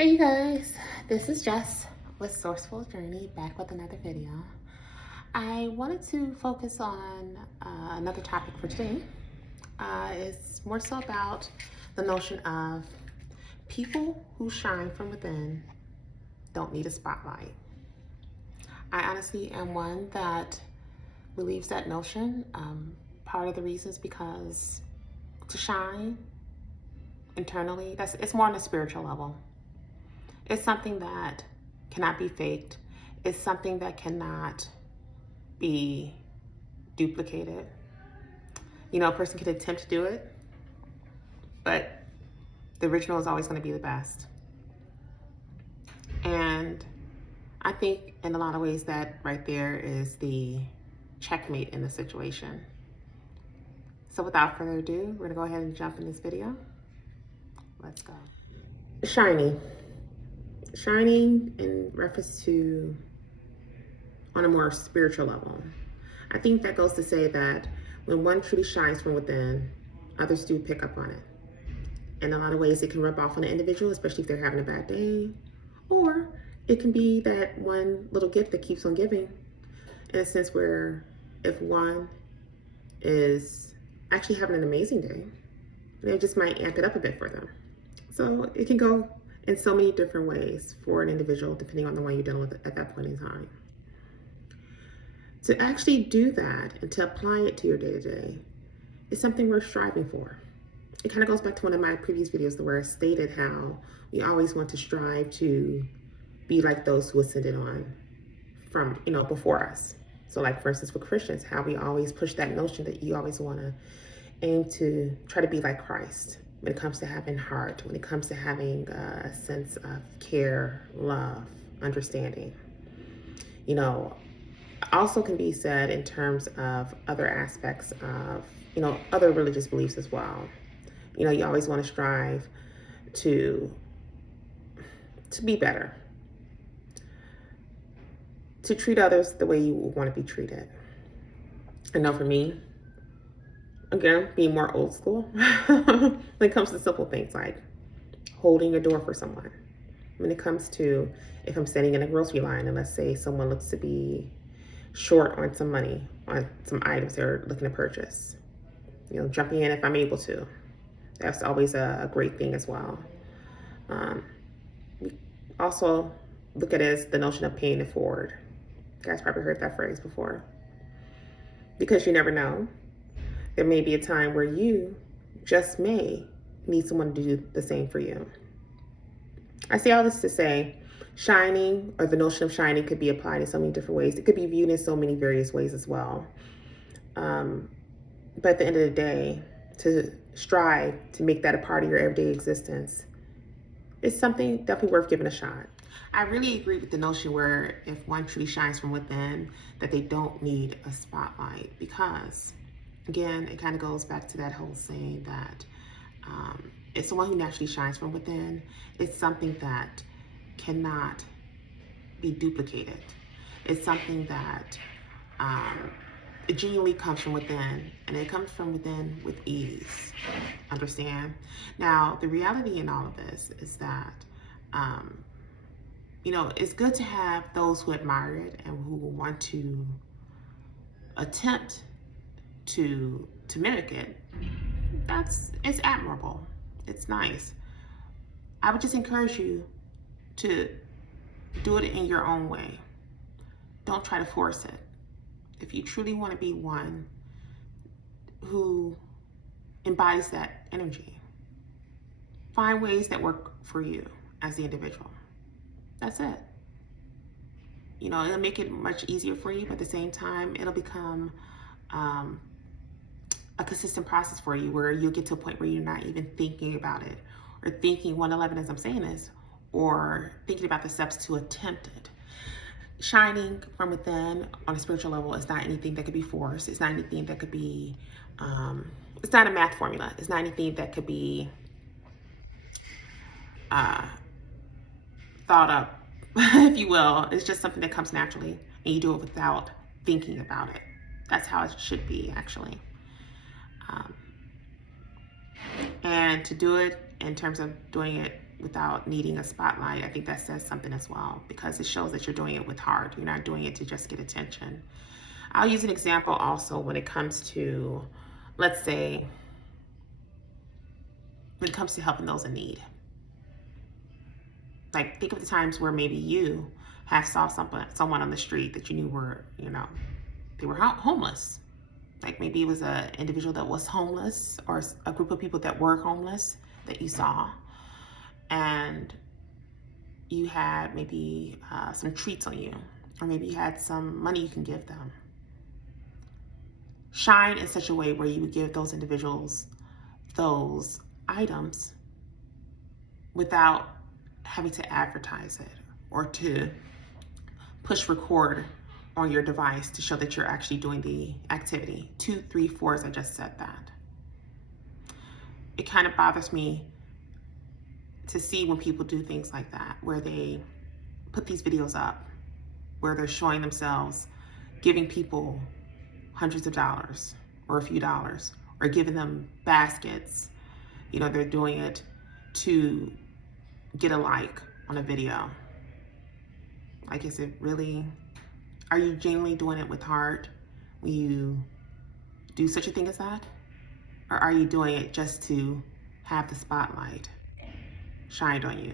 Hey you guys, this is Jess with Sourceful Journey back with another video. I wanted to focus on another topic for today. It's more so about the notion of people who shine from within don't need a spotlight. I honestly am one that believes that notion. Part of the reason is because to shine internally, it's more on a spiritual level. It's something that cannot be faked. It's something that cannot be duplicated. You know, a person can attempt to do it, but the original is always going to be the best. And I think in a lot of ways that right there is the checkmate in the situation. So without further ado, we're going to go ahead and jump in this video. Let's go. Shining in reference to on a more spiritual level. I think that goes to say that when one truly shines from within, others do pick up on it. In a lot of ways, it can rub off on an individual, especially if they're having a bad day, or it can be that one little gift that keeps on giving, in a sense where if one is actually having an amazing day, they just might amp it up a bit for them. So it can go in so many different ways for an individual, depending on the one you're dealing with at that point in time. To actually do that and to apply it to your day-to-day is something worth striving for. It kind of goes back to one of my previous videos where I stated how we always want to strive to be like those who ascended on from, before us. So like, for instance, for Christians, how we always push that notion that you always want to aim to try to be like Christ when it comes to having heart, when it comes to having a sense of care, love, understanding. Also can be said in terms of other aspects of, other religious beliefs as well. You always want to strive to be better, to treat others the way you want to be treated. I know for me, again, being more old school when it comes to simple things like holding a door for someone. When it comes to if I'm standing in a grocery line and let's say someone looks to be short on some money, on some items they're looking to purchase, jumping in if I'm able to. That's always a great thing as well. We also look at it as the notion of paying it forward. You guys probably heard that phrase before. Because you never know. There may be a time where you just may need someone to do the same for you. I say all this to say, shining, or the notion of shining, could be applied in so many different ways. It could be viewed in so many various ways as well. But at the end of the day, to strive to make that a part of your everyday existence is something definitely worth giving a shot. I really agree with the notion where if one truly shines from within, that they don't need a spotlight, because again, it kind of goes back to that whole saying that it's someone who naturally shines from within. It's something that cannot be duplicated. It's something that it genuinely comes from within, and it comes from within with ease. Understand? Now, the reality in all of this is that it's good to have those who admire it and who will want to attempt to mimic it. It's admirable. It's nice. I would just encourage you to do it in your own way. Don't try to force it. If you truly want to be one who embodies that energy, find ways that work for you as the individual. That's it. It'll make it much easier for you, but at the same time, it'll become a consistent process for you where you'll get to a point where you're not even thinking about it or thinking 111 as I'm saying this, or thinking about the steps to attempt it. Shining from within on a spiritual level is not anything that could be forced. It's not anything that could be, it's not a math formula. It's not anything that could be thought up, if you will. It's just something that comes naturally, and you do it without thinking about it. That's how it should be, actually. And to do it in terms of doing it without needing a spotlight, I think that says something as well, because it shows that you're doing it with heart. You're not doing it to just get attention. I'll use an example also when it comes to, let's say, when it comes to helping those in need. Like, think of the times where maybe you have saw someone on the street that you knew were, they were homeless. Like maybe it was an individual that was homeless, or a group of people that were homeless that you saw, and you had maybe some treats on you, or maybe you had some money you can give them. Shine in such a way where you would give those individuals those items without having to advertise it or to push record on your device to show that you're actually doing the activity. 2, 3, 4, as I just said that. It kind of bothers me to see when people do things like that, where they put these videos up, where they're showing themselves giving people hundreds of dollars or a few dollars, or giving them baskets. They're doing it to get a like on a video. Like, is it really, are you genuinely doing it with heart when you do such a thing as that? Or are you doing it just to have the spotlight shined on you?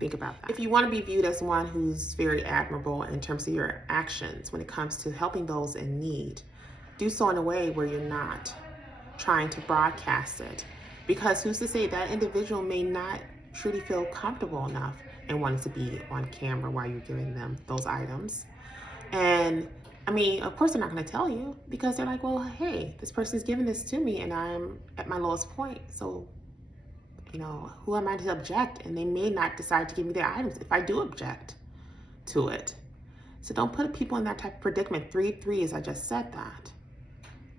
Think about that. If you want to be viewed as one who's very admirable in terms of your actions when it comes to helping those in need, do so in a way where you're not trying to broadcast it. Because who's to say that individual may not truly feel comfortable enough and wanting to be on camera while you're giving them those items. And I mean, of course, they're not going to tell you, because they're like, well, hey, this person's giving this to me and I'm at my lowest point. So, who am I to object? And they may not decide to give me the items if I do object to it. So don't put people in that type of predicament. 3, as I just said that.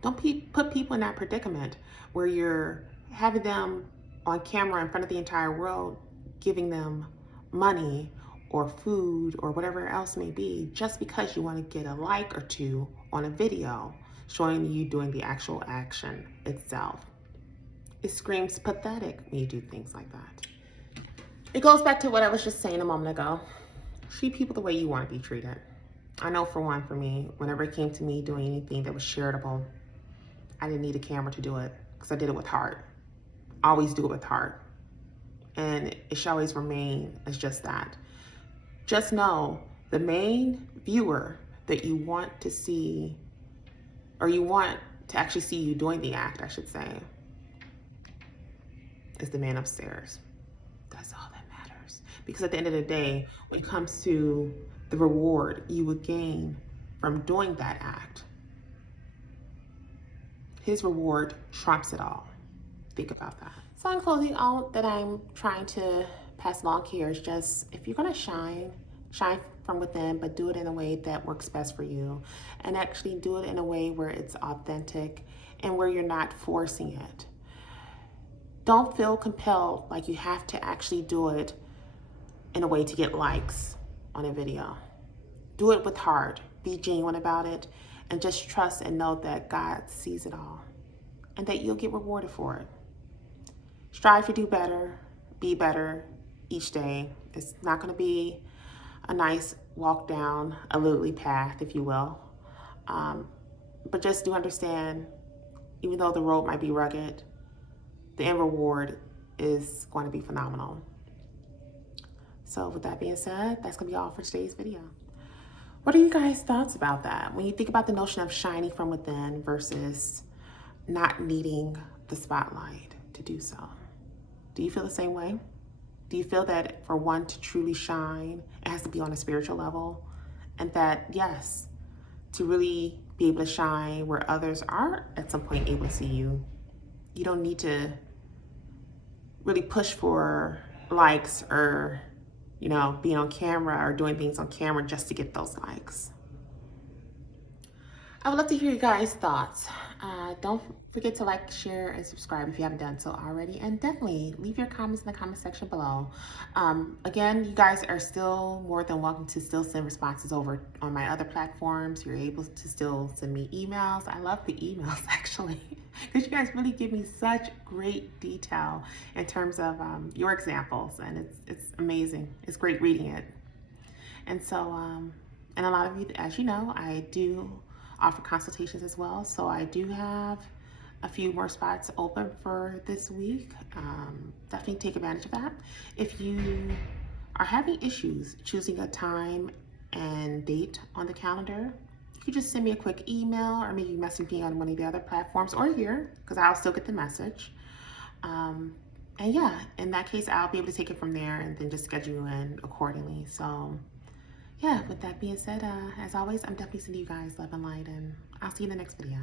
Don't put people in that predicament where you're having them on camera in front of the entire world, giving them money or food or whatever else may be, just because you want to get a like or two on a video showing you doing the actual action itself. It screams pathetic when you do things like that. It goes back to what I was just saying a moment ago. Treat people the way you want to be treated. I know for me, whenever it came to me doing anything that was charitable, I didn't need a camera to do it, because I did it with heart. I always do it with heart. And it should always remain as just that. Just know the main viewer that you want to see, or you want to actually see you doing the act, I should say, is the man upstairs. That's all that matters. Because at the end of the day, when it comes to the reward you would gain from doing that act, his reward trumps it all. Think about that. So in closing, all that I'm trying to pass along here is just, if you're gonna shine from within, but do it in a way that works best for you, and actually do it in a way where it's authentic and where you're not forcing it. Don't feel compelled like you have to actually do it in a way to get likes on a video. Do it with heart, be genuine about it, and just trust and know that God sees it all and that you'll get rewarded for it. Strive to do better, be better each day. It's not going to be a nice walk down a lily path, if you will. But just do understand, even though the road might be rugged, the end reward is going to be phenomenal. So with that being said, that's going to be all for today's video. What are you guys' thoughts about that? When you think about the notion of shining from within versus not needing the spotlight to do so. Do you feel the same way? Do you feel that for one to truly shine, it has to be on a spiritual level? And that, yes, to really be able to shine where others are at some point able to see you, you don't need to really push for likes or, being on camera or doing things on camera just to get those likes. I would love to hear you guys' thoughts. Don't forget to like, share, and subscribe if you haven't done so already. And definitely leave your comments in the comment section below. Again, you guys are still more than welcome to still send responses over on my other platforms. You're able to still send me emails. I love the emails, actually. because you guys really give me such great detail in terms of your examples, and it's amazing. It's great reading it. And so, and a lot of you, as you know, I do offer consultations as well. So I do have a few more spots open for this week. Definitely take advantage of that. If you are having issues choosing a time and date on the calendar, you can just send me a quick email or maybe message me on one of the other platforms or here, because I'll still get the message. And yeah, in that case, I'll be able to take it from there and then just schedule you in accordingly. So yeah, with that being said, as always, I'm definitely sending you guys love and light, and I'll see you in the next video.